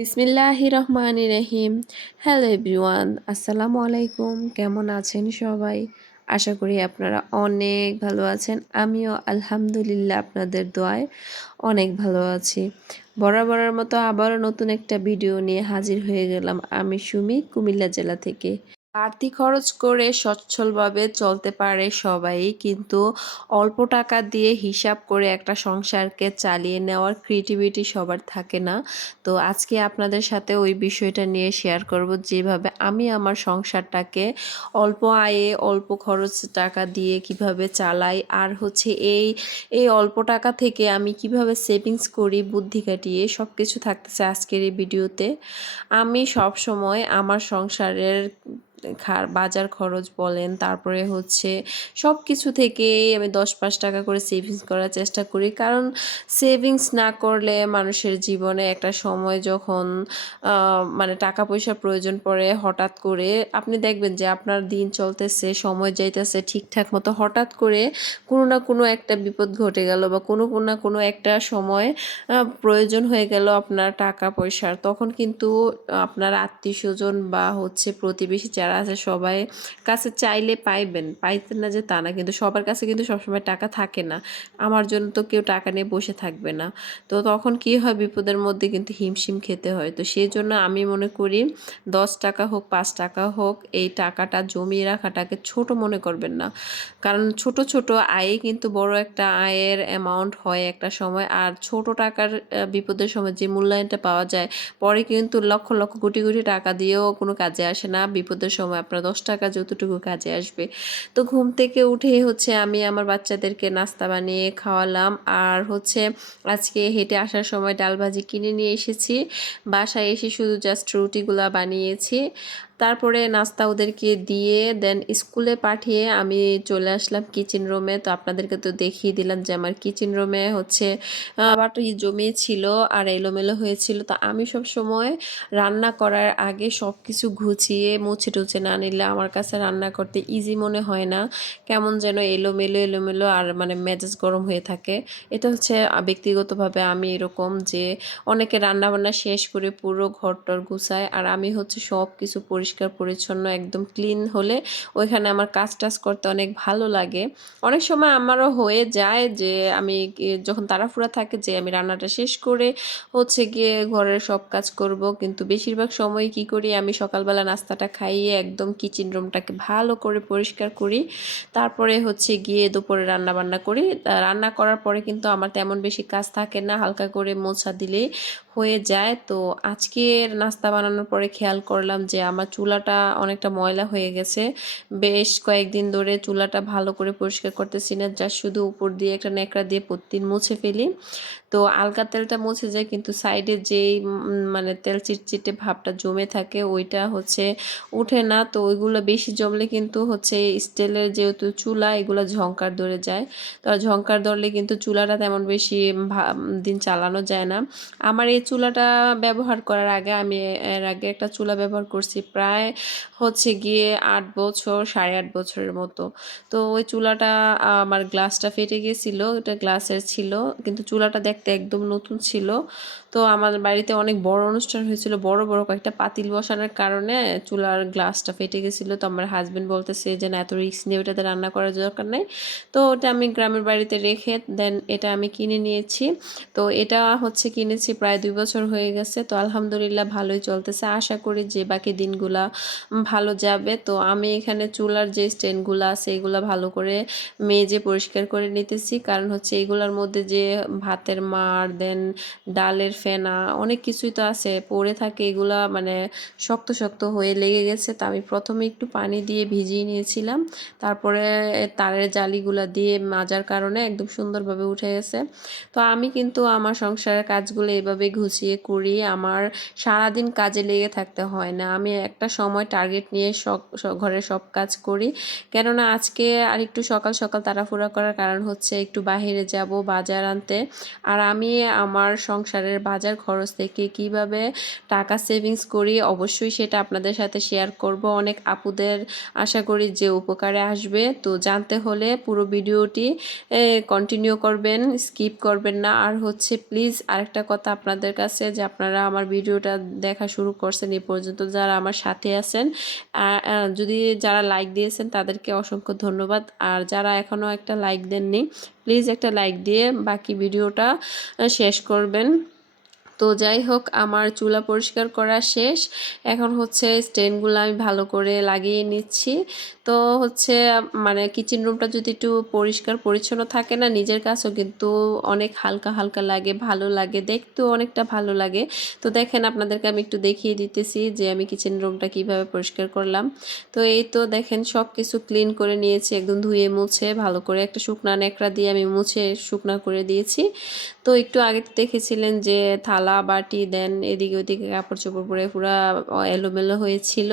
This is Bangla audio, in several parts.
বিসমিল্লাহির রহমানির রহিম। হ্যালো এভরিওয়ান, আসসালামু আলাইকুম। কেমন আছেন সবাই? আশা করি আপনারা অনেক ভালো আছেন। আমিও আলহামদুলিল্লাহ আপনাদের দোয়ায় অনেক ভালো আছি। বরাবরের মতো আবারও নতুন একটা ভিডিও নিয়ে হাজির হয়ে গেলাম আমি সুমি, কুমিল্লা জেলা থেকে। বাড়তি খরচ করে সচ্ছলভাবে চলতে পারে সবাই, কিন্তু অল্প টাকা দিয়ে হিসাব করে একটা সংসারকে চালিয়ে নেওয়ার ক্রিয়েটিভিটি সবার থাকে না। তো আজকে আপনাদের সাথে ওই বিষয়টা নিয়ে শেয়ার করব, যেভাবে আমি আমার সংসারটাকে অল্প আয়ে অল্প খরচ টাকা দিয়ে কিভাবে চালাই, আর হচ্ছে এই এই অল্প টাকা থেকে আমি কিভাবে সেভিংস করি বুদ্ধি খাটিয়ে, সব কিছু থাকতেছে আজকের এই ভিডিওতে। আমি সব সময় আমার সংসারের বাজার খরচ বলেন, তারপরে হচ্ছে সব কিছু থেকেই আমি 10-5 টাকা করে সেভিংস করার চেষ্টা করি। কারণ সেভিংস না করলে মানুষের জীবনে একটা সময় যখন মানে টাকা পয়সার প্রয়োজন পড়ে, হঠাৎ করে আপনি দেখবেন যে আপনার দিন চলতেছে, সময় যাইতেছে ঠিকঠাক মতো, হঠাৎ করে কোনো না কোনো একটা বিপদ ঘটে গেল বা কোনো না কোনো একটা সময় প্রয়োজন হয়ে গেল আপনার টাকা পয়সার। তখন কিন্তু আপনার আত্মীয়স্বজন বা হচ্ছে প্রতিবেশী যারা আছে সবাই কাছে চাইলে পাইবেন, পাইতেন না যে তা না, কিন্তু সবার কাছে কিন্তু সবসময় টাকা থাকে না। আমার জন্য তো কেউ টাকা নিয়ে বসে থাকবে না। তো তখন কি হয়, বিপদের মধ্যে কিন্তু হিমশিম খেতে হয়। তো সেই জন্য আমি মনে করি 10 টাকা হোক 5 টাকা হোক, এই টাকাটা জমিয়ে রাখাটাকে ছোট মনে করবেন না। কারণ ছোট ছোট আয়ে কিন্তু বড় একটা আয়ের অ্যামাউন্ট হয় একটা সময়। আর ছোট টাকার বিপদের সময় যে মূল্যায়নটা পাওয়া যায়, পরে কিন্তু লক্ষ লক্ষ কোটি কোটি টাকা দিয়েও কোনো কাজে আসে না। বিপদের সময় আপনার 10 টাকা যতটুকু কাজে আসবে। তো ঘুম থেকে উঠেই হচ্ছে আমি আমার বাচ্চাদেরকে নাস্তা বানিয়ে খাওয়ালাম। আর হচ্ছে আজকে হেঁটে আসার সময় ডাল ভাজি কিনে নিয়ে এসেছি। বাসায় এসে শুধু জাস্ট রুটিগুলা বানিয়েছি। তারপরে নাস্তা ওদেরকে দিয়ে দেন স্কুলে পাঠিয়ে আমি চলে আসলাম কিচেন রুমে। তো আপনাদেরকে তো দেখিয়ে দিলাম যে আমার কিচেন রুমে হচ্ছে বাটি জমিয়েছিল আর এলোমেলো হয়েছিল। তো আমি সব সময় রান্না করার আগে সব কিছু গুছিয়ে মুছে টুছে না নিলে আমার কাছে রান্না করতে ইজি মনে হয় না। কেমন যেন এলোমেলো এলোমেলো আর মানে মেজাজ গরম হয়ে থাকে। এটা হচ্ছে ব্যক্তিগতভাবে আমি এরকম যে অনেকে রান্নাবান্না শেষ করে পুরো ঘরটর গুছায়, আর আমি হচ্ছে সব কিছু পরিষ্কার পরিচ্ছন্ন একদম ক্লিন হলে ওইখানে আমার কাজ টাজ করতে অনেক ভালো লাগে। অনেক সময় আমারও হয়ে যায় যে আমি যখন তাড়াহুড়া থাকে যে আমি রান্নাটা শেষ করে হচ্ছে গিয়ে ঘরের সব কাজ করব, কিন্তু বেশিরভাগ সময় কি করি, আমি সকালবেলা নাস্তাটা খাইয়ে একদম কিচেন রুমটাকে ভালো করে পরিষ্কার করি। তারপরে হচ্ছে গিয়ে দুপুরে রান্না বান্না করি। রান্না করার পরে কিন্তু আমার তেমন বেশি কাজ থাকে না, হালকা করে মোছা দিলেই হয়ে যায়। তো আজকের নাস্তা বানানোর পরে খেয়াল করলাম যে আমার চুলাটা অনেকটা ময়লা হয়ে গেছে। বেশ কয়েকদিন ধরে চুলাটা ভালো করে পরিষ্কার করতেছি না, যা শুধু উপর দিয়ে একটা ন্যাকড়া দিয়ে প্রতিদিন মুছে ফেলি। তো আলগা তেলটা মুছে যায়, কিন্তু সাইডে যেই মানে তেল চিটচিটে ভাবটা জমে থাকে ওইটা হচ্ছে উঠে না। তো ওইগুলো বেশি জমলে কিন্তু হচ্ছে স্টিলের যেহেতু চুলা, এগুলো ঝংকার ধরে যায়। তো ঝংকার ধরলে কিন্তু চুলাটা তেমন বেশি দিন চালানো যায় না। আমার এই চুলাটা ব্যবহার করার আগে আমি এর আগে একটা চুলা ব্যবহার করছি প্রায় হচ্ছে গিয়ে 8 বছর, 8.5 বছরের মতো। তো ওই চুলাটা আমার গ্লাসটা ফেটে গিয়েছিল, এটা গ্লাসের ছিল, কিন্তু চুলাটা দেখতে একদম নতুন ছিল। তো আমার বাড়িতে অনেক বড় অনুষ্ঠান হয়েছিল, বড় বড় কয়েকটা পাতিল বসানোর কারণে চুলার গ্লাসটা ফেটে গেছিলো। তো আমার হাজবেন্ড বলতেছে যে না, এত রিস্ক নিয়ে ওটাতে রান্না করার দরকার নেই। তো ওটা আমি গ্রামের বাড়িতে রেখে দেন এটা আমি কিনে নিয়েছি। তো এটা হচ্ছে কিনেছি প্রায় 2 বছর হয়ে গেছে। তো আলহামদুলিল্লাহ ভালোই চলতেছে, আশা করি যে বাকি দিনগুলা ভালো যাবে। তো আমি এখানে চুলার যে স্ট্যান্ডগুলো আছে এগুলো ভালো করে মেজে পরিষ্কার করে নিতেছি, কারণ হচ্ছে এগুলোর মধ্যে যে ভাতের মাড় দেন ডালের ফেনা অনেক কিছুই তো আছে পড়ে থাকে, এগুলা মানে শক্ত শক্ত হয়ে লেগে গেছে। তো আমি প্রথমে একটু পানি দিয়ে ভিজিয়ে নিয়েছিলাম, তারপরে তারের জালিগুলা দিয়ে মাজার কারণে একদম সুন্দরভাবে উঠে গেছে। তো আমি কিন্তু আমার সংসারের কাজগুলো এভাবে গুছিয়ে করি, আমার সারাদিন কাজে লেগে থাকতে হয় না। আমি একটা সময় টার্গেট নিয়ে ঘরের সব কাজ করি। কেননা আজকে আর একটু সকাল সকাল তাড়াহুড়া করার কারণ হচ্ছে একটু বাইরে যাব বাজার আনতে। আর আমি আমার সংসারের বাজার খরচ থেকে কিভাবে টাকা সেভিংস করি অবশ্যই সেটা আপনাদের সাথে শেয়ার করব। অনেক আপুদের আশা করি যে উপকারে আসবে। তো জানতে হলে পুরো ভিডিওটি কন্টিনিউ করবেন, স্কিপ করবেন না। আর হচ্ছে প্লিজ আরেকটা কথা আপনাদের কাছে, যে আপনারা আমার ভিডিওটা দেখা শুরু করছেন এই পর্যন্ত, যারা আমার সাথে আছেন, যদি যারা লাইক দিয়েছেন তাদেরকে অসংখ্য ধন্যবাদ। আর যারা এখনও একটা লাইক দেননি, প্লিজ একটা লাইক দিয়ে বাকি ভিডিওটা শেষ করবেন। তো যাই হোক, আমার চুলা পরিষ্কার করা শেষ। এখন হচ্ছে স্ট্যান্ডগুলো আমি ভালো করে লাগিয়ে নিচ্ছি। তো হচ্ছে মানে কিচেন রুমটা যদি একটু পরিষ্কার পরিচ্ছন্ন থাকে না, নিজের কাছেও কিন্তু অনেক হালকা হালকা লাগে, ভালো লাগে, দেখতেও অনেকটা ভালো লাগে। তো দেখেন, আপনাদেরকে আমি একটু দেখিয়ে দিতেছি যে আমি কিচেন রুমটা কিভাবে পরিষ্কার করলাম। তো এই তো দেখেন, সব কিছু ক্লিন করে নিয়েছি, একদম ধুয়ে মুছে ভালো করে একটা শুকনা ন্যাকড়া দিয়ে আমি মুছে শুকনা করে দিয়েছি। তো একটু আগে দেখেছিলেন যে থালা বাটি দেন এদিকে ওদিকে কাপড় চোপড় পরে পুরো এলোমেলো হয়েছিল।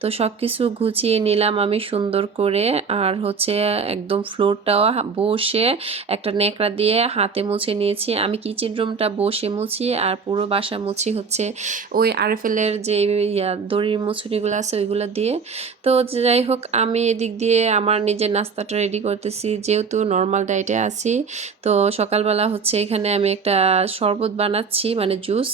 তো সব কিছু গুছিয়ে নিলাম আমি সুন্দর করে। আর হচ্ছে একদম ফ্লোরটাও বসে একটা ন্যাকড়া দিয়ে হাতে মুছে নিয়েছি। আমি কিচেন রুমটা বসে মুছি আর পুরো বাসা মুছি হচ্ছে ওই আরএফএলের যে দড়ির মুছুরিগুলো আছে ওইগুলো দিয়ে। তো যাই হোক, আমি এদিক দিয়ে আমার নিজের নাস্তাটা রেডি করতেছি, যেহেতু নর্মাল ডায়েটে আছি। তো সকালবেলা হচ্ছে এখানে আমি একটা শরবত বানাচ্ছি, মানে জুস।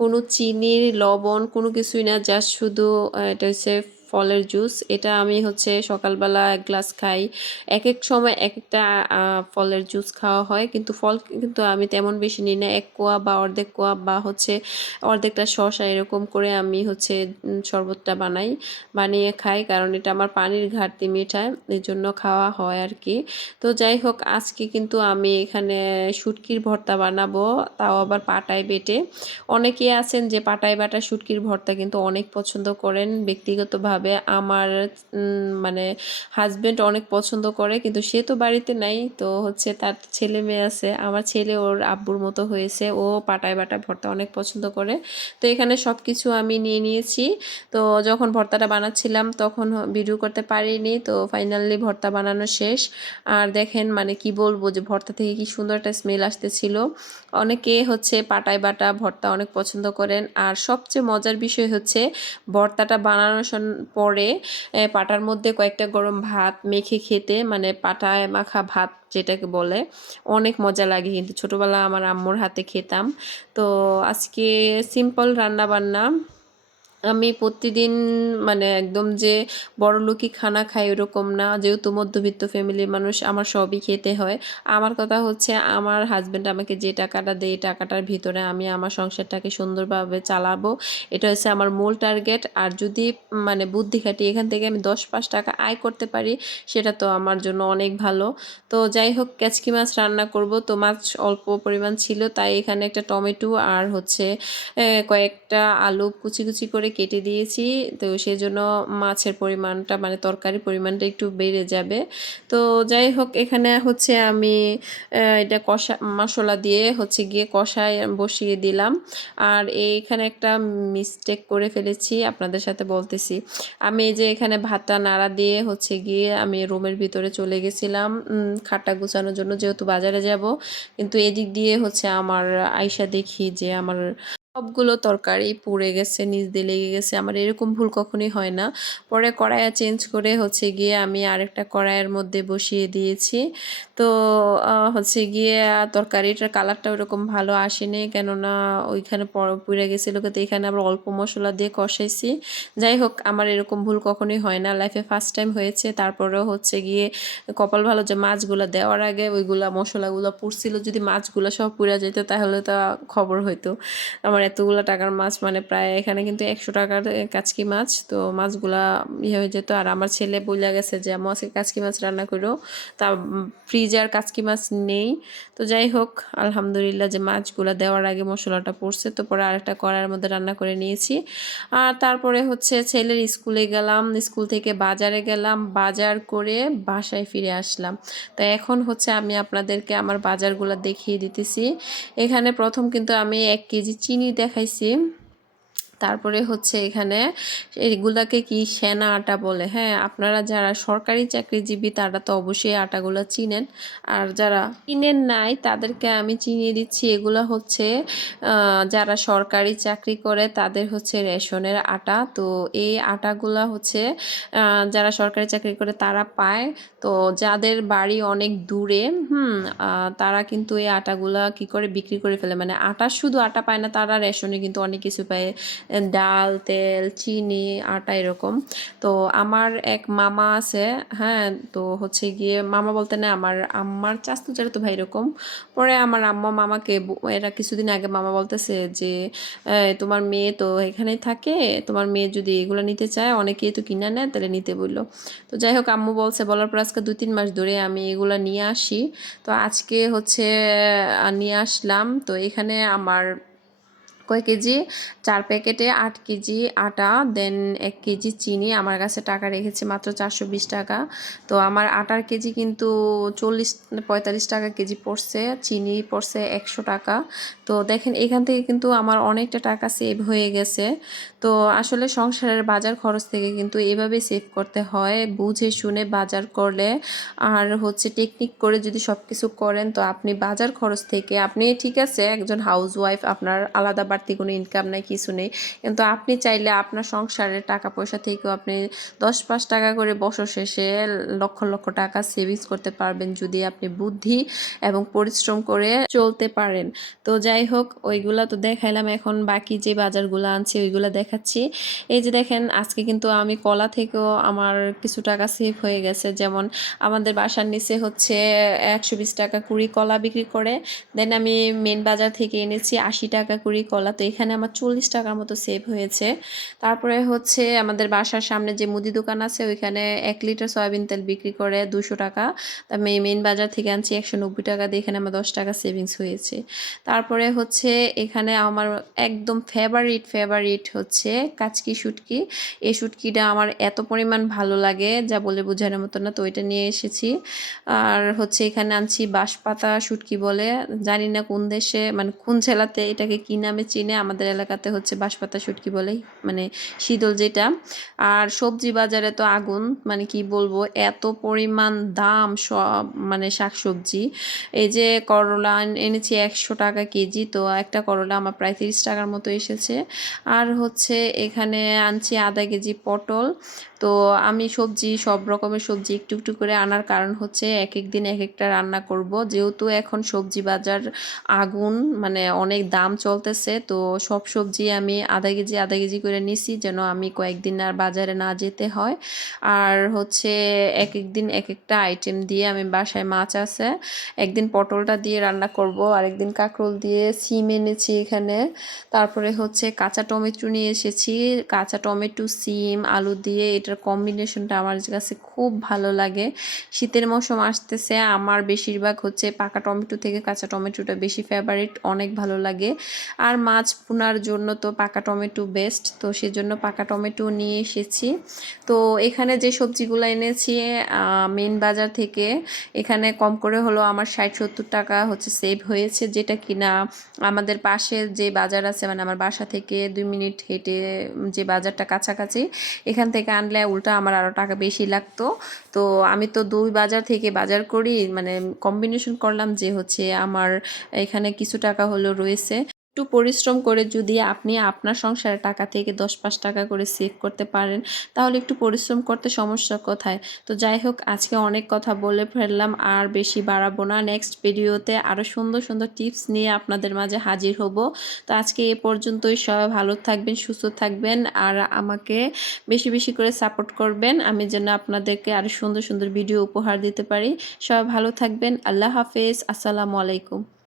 কোনো চিনি লবণ কোনো কিছুই না, জাস্ট শুধু এটা হচ্ছে ফলের জুস। এটা আমি হচ্ছে সকালবেলা এক গ্লাস খাই। এক এক সময় এক একটা ফলের জুস খাওয়া হয়, কিন্তু ফল কিন্তু আমি তেমন বেশি নিই না, এক কোয়া বা অর্ধেক কোয়া বা হচ্ছে অর্ধেকটা শসা এরকম করে আমি হচ্ছে শরবতটা বানিয়ে খাই, কারণ এটা আমার পানির ঘাটতি মেটায়, এই জন্য খাওয়া হয় আর কি। তো যাই হোক, আজকে কিন্তু আমি এখানে শুটকির ভর্তা বানাবো, তাও আবার পাটায় বেটে। অনেকেই আছেন যে পাটায় বাটা শুটকির ভর্তা কিন্তু অনেক পছন্দ করেন। ব্যক্তিগতভাবে আমার মানে হাজবেন্ড অনেক পছন্দ করে, কিন্তু সে তো বাড়িতে নাই, তো হচ্ছে তার ছেলে মেয়ে আছে। আমার ছেলে ওর আব্বুর মতো হয়েছে, ও পাটায় বাটা ভর্তা অনেক পছন্দ করে। তো এখানে সব কিছু আমি নিয়ে নিয়েছি। তো যখন ভর্তাটা বানাচ্ছিলাম তখন ভিডিও করতে পারিনি, তো ফাইনালি ভর্তা বানানো শেষ। আর দেখেন, মানে কি বলবো, যে ভর্তা থেকে কি সুন্দর একটা স্মেল আসতেছিল। অনেকে হচ্ছে পাটায় বাটা ভর্তা অনেক পছন্দ করেন। আর সবচেয়ে মজার বিষয় হচ্ছে ভর্তাটা বানানোর পরে পাটার মধ্যে কয়েকটা গরম ভাত মেখে খেতে, মানে পাটায় মাখা ভাত যেটাকে বলে, অনেক মজা লাগে। কিন্তু ছোটোবেলা আমার আম্মুর হাতে খেতাম। তো আজকে সিম্পল রান্না বান্না। আমি প্রতিদিন মানে একদম যে বড়লোকি খানা খাই ওরকম না, যেহেতু মধ্যবিত্ত ফ্যামিলির মানুষ, আমার সবই খেতে হয়। আমার কথা হচ্ছে, আমার হাজব্যান্ড আমাকে যে টাকাটা দেয় এই টাকাটার ভিতরে আমি আমার সংসারটাকে সুন্দরভাবে চালাবো, এটা হচ্ছে আমার মূল টার্গেট। আর যদি মানে বুদ্ধি খাটিয়ে এখান থেকে আমি 10-5 টাকা আয় করতে পারি, সেটা তো আমার জন্য অনেক ভালো। তো যাই হোক, ক্যাচকি মাছ রান্না করব। তো মাছ অল্প পরিমাণ ছিল, তাই এখানে একটা টমেটো আর হচ্ছে কয়েকটা আলু কুচি কুচি করে কেটে দিয়েছি। তো সেজন্য মাছের পরিমাণটা, মানে তরকারির পরিমাণটা একটু বেড়ে যাবে। তো যাই হোক, এখানে হচ্ছে আমি এটা কষা মশলা দিয়ে হচ্ছে গিয়ে কষায় বসিয়ে দিলাম। আর এইখানে একটা মিস্টেক করে ফেলেছি, আপনাদের সাথে বলতেছি। আমি এই যে এখানে ভাতটা নাড়া দিয়ে হচ্ছে গিয়ে আমি রুমের ভিতরে চলে গেছিলাম খাটটা গুছানোর জন্য, যেহেতু বাজারে যাব। কিন্তু এদিক দিয়ে হচ্ছে আমার আয়সা দেখি যে আমার সবগুলো তরকারি পুড়ে গেছে, নিচ দিয়ে লেগে গেছে। আমার এরকম ভুল কখনোই হয় না। পরে কড়াইয়া চেঞ্জ করে হচ্ছে গিয়ে আমি আরেকটা কড়াইয়ের মধ্যে বসিয়ে দিয়েছি। তো হচ্ছে গিয়ে তরকারিটার কালারটা ওরকম ভালো আসেনি, কেননা ওইখানে পুড়ে গেছিলো, কিন্তু এখানে আবার অল্প মশলা দিয়ে কষাইছি। যাই হোক, আমার এরকম ভুল কখনোই হয় না, লাইফে ফার্স্ট টাইম হয়েছে। তারপরেও হচ্ছে গিয়ে কপাল ভালো যে মাছগুলো দেওয়ার আগে ওইগুলা মশলাগুলো পুড়ছিল, যদি মাছগুলো সব পুড়ে যেত তাহলে তো খবর হইতো। আমার এতগুলো টাকার মাছ, মানে প্রায় এখানে কিন্তু 100 টাকার কাচকি মাছ, তো মাছগুলা হয়ে যেত। আর আমার ছেলে বইলা গেছে যে আম্মু আজকে কাচকি মাছ রান্না করো, তা ফ্রিজে আর কাচকি মাছ নেই। তো যাই হোক, আলহামদুলিল্লাহ যে মাছগুলো দেওয়ার আগে মশলাটা পড়ছে। তো পরে আরেকটা কড়াইয়ের মধ্যে রান্না করে নিয়েছি। আর তারপরে হচ্ছে ছেলের স্কুলে গেলাম, স্কুল থেকে বাজারে গেলাম, বাজার করে বাসায় ফিরে আসলাম। তো এখন হচ্ছে আমি আপনাদেরকে আমার বাজারগুলো দেখিয়ে দিতেছি। এখানে প্রথম কিন্তু আমি 1 কেজি চিনি দেখাইছি। তারপরে হচ্ছে এখানে এগুলাকে কি সেনা আটা বলে। হ্যাঁ, আপনারা যারা সরকারি চাকরিজীবী তারা তো অবশ্যই আটাগুলো চিনেন, আর যারা চিনেন নাই তাদেরকে আমি চিনিয়ে দিচ্ছি। এগুলো হচ্ছে যারা সরকারি চাকরি করে তাদের হচ্ছে রেশনের আটা। তো এই আটাগুলা হচ্ছে যারা সরকারি চাকরি করে তারা পায়। তো যাদের বাড়ি অনেক দূরে তারা কিন্তু এই আটাগুলা কি করে বিক্রি করে ফেলে, মানে আটা শুধু আটা পায় না, তারা রেশনে কিন্তু অনেক কিছু পায়, ডাল, তেল, চিনি, আটা এরকম। তো আমার এক মামা আছে, হ্যাঁ, তো হচ্ছে গিয়ে মামা বলতে না, আমার আম্মার চাচাতো চাচাতো ভাই এরকম। পরে আমার আম্মা মামাকে এরা কিছুদিন আগে মামা বলতেছে যে তোমার মেয়ে তো এখানেই থাকে, তোমার মেয়ে যদি এগুলো নিতে চায়, অনেকেই তো কিনে নেয়, তাহলে নিতে বললো। তো যাই হোক, আম্মু বলছে, বলার পর আজকে 2-3 মাস ধরে আমি এগুলো নিয়ে আসি। তো আজকে হচ্ছে নিয়ে আসলাম। তো এখানে আমার কয় কেজি, 4 প্যাকেটে 8 কেজি আটা, দেন 1 কেজি চিনি। আমার কাছে টাকা রেখেছে মাত্র 420 টাকা। তো আমার আটার কেজি কিন্তু 40-45 টাকা কেজি পড়ছে, চিনি পড়ছে 100 টাকা। তো দেখেন, এখান থেকে কিন্তু আমার অনেকটা টাকা সেভ হয়ে গেছে। তো আসলে সংসারের বাজার খরচ থেকে কিন্তু এভাবে সেভ করতে হয়, বুঝে শুনে বাজার করলে। আর হচ্ছে টেকনিক করে যদি সব কিছু করেন, তো আপনি বাজার খরচ থেকে, আপনি ঠিক আছে একজন হাউস ওয়াইফ, আপনার আলাদা বাড়তি কোনো ইনকাম নাই, কিছু নেই, কিন্তু আপনি চাইলে আপনার সংসারের টাকা পয়সা থেকেও আপনি 10-5 টাকা করে বছর শেষে লক্ষ লক্ষ টাকা সেভিংস করতে পারবেন, যদি আপনি বুদ্ধি এবং পরিশ্রম করে চলতে পারেন। তো যাই হোক, ওইগুলা তো দেখাইলাম, এখন বাকি যে বাজারগুলো আনছি ওইগুলো দেখাচ্ছি। এই যে দেখেন, আজকে কিন্তু আমি কলা থেকেও আমার কিছু টাকা সেভ হয়ে গেছে। যেমন আমাদের বাসার নিচে হচ্ছে 120 টাকা কুড়ি কলা বিক্রি করে, দেন আমি মেন বাজার থেকে এনেছি 80 টাকা কুড়ি কলা। তো এখানে আমার 40 টাকার মতো সেভ হয়েছে। তারপরে হচ্ছে আমাদের বাসার সামনে যে মুদি দোকান আছে, ওইখানে 1 লিটার সয়াবিন তেল বিক্রি করে 200 টাকা। আমি মেন বাজার থেকে আনছি 190 টাকা দিয়ে, এখানে আমার 10 টাকা সেভিংস হয়েছে। তারপরে হচ্ছে এখানে আমার একদম ফেভারিট হচ্ছে কাচকি শুটকি। এই শুটকিটা আমার এত পরিমাণ ভালো লাগে যা বলে বোঝানোর মতো না, তো ওইটা নিয়ে এসেছি। আর হচ্ছে এখানে আনছি বাঁশপাতা শুটকি বলে, জানি না কোন দেশে, মানে কোন জেলাতে এটাকে কি নামে চিনে, আমাদের এলাকাতে হচ্ছে বাঁশপাতা শুটকি বলেই, মানে শীতল যেটা। আর সবজি বাজারে তো আগুন, মানে কি বলবো, এত পরিমাণ দাম সব, মানে শাকসবজি। এই যে করলা এনেছি 100 টাকা কেজি, তো একটা করলা আমার প্রায় 30 টাকার মতো এসেছে। আর হচ্ছে এখানে আনছি আধা কেজি পটল। তো আমি সবজি, সব রকমের সবজি একটু একটু করে আনার কারণ হচ্ছে এক এক দিন এক একটা রান্না করব, যেহেতু এখন সবজি বাজার আগুন, মানে অনেক দাম চলতেছে। তো সব সবজি আমি আধা কেজি করে নিছি, যেন আমি কয়েকদিন আর বাজারে না যেতে হয়। আর হচ্ছে এক এক দিন এক একটা আইটেম দিয়ে, আমি বাসায় মাছ আছে, একদিন পটলটা দিয়ে রান্না করব, আরেকদিন কাঁকরোল দিয়ে, সিম এনেছি এখানে। তারপরে হচ্ছে কাঁচা টমেটো নিয়ে এসেছি, কাঁচা টমেটো, সিম, আলু দিয়ে এটার কম্বিনেশনটা আমার কাছে খুব ভালো লাগে। শীতের মৌসুম আসতেছে, আমার বেশিরভাগ হচ্ছে পাকা টমেটো থেকে কাঁচা টমেটোটা বেশি ফেভারিট, অনেক ভালো লাগে। আর মাছ ভুনার জন্য তো পাকা টমেটো বেস্ট, তো সেজন্য পাকা টমেটো নিয়ে এসেছি। তো এখানে যে সবজিগুলো এনেছি মেন বাজার থেকে, এখানে কম করে হলো আমার 60-70 টাকা হচ্ছে সেভ হয়েছে, যেটা কিনা আমাদের পাশে যে বাজার আছে, মানে আমার বাসা থেকে 2 মিনিট হেঁটে যে বাজারটা কাছাকাছি, এখান থেকে আনলে উল্টা আমার আরও টাকা বেশি লাগতো। তো আমি তো 2 বাজার থেকে বাজার করি, মানে কম্বিনেশন করলাম যে হচ্ছে আমার এখানে কিছু টাকা হলো রয়েছে। একটু পরিশ্রম করে যদি আপনি আপনার সংসারের টাকা থেকে 10-5 টাকা করে সেভ করতে পারেন, তাহলে একটু পরিশ্রম করতে সমস্যা কোথায়। তো যাই হোক, আজকে অনেক কথা বলে ফেললাম, আর বেশি বাড়াবো না। নেক্সট ভিডিওতে আরও সুন্দর সুন্দর টিপস নিয়ে আপনাদের মাঝে হাজির হব। তো আজকে এ পর্যন্তই, সবাই ভালো থাকবেন, সুস্থ থাকবেন, আর আমাকে বেশি বেশি করে সাপোর্ট করবেন, আমি যেন আপনাদেরকে আরও সুন্দর সুন্দর ভিডিও উপহার দিতে পারি। সবাই ভালো থাকবেন। আল্লাহ হাফেজ। আসসালামু আলাইকুম।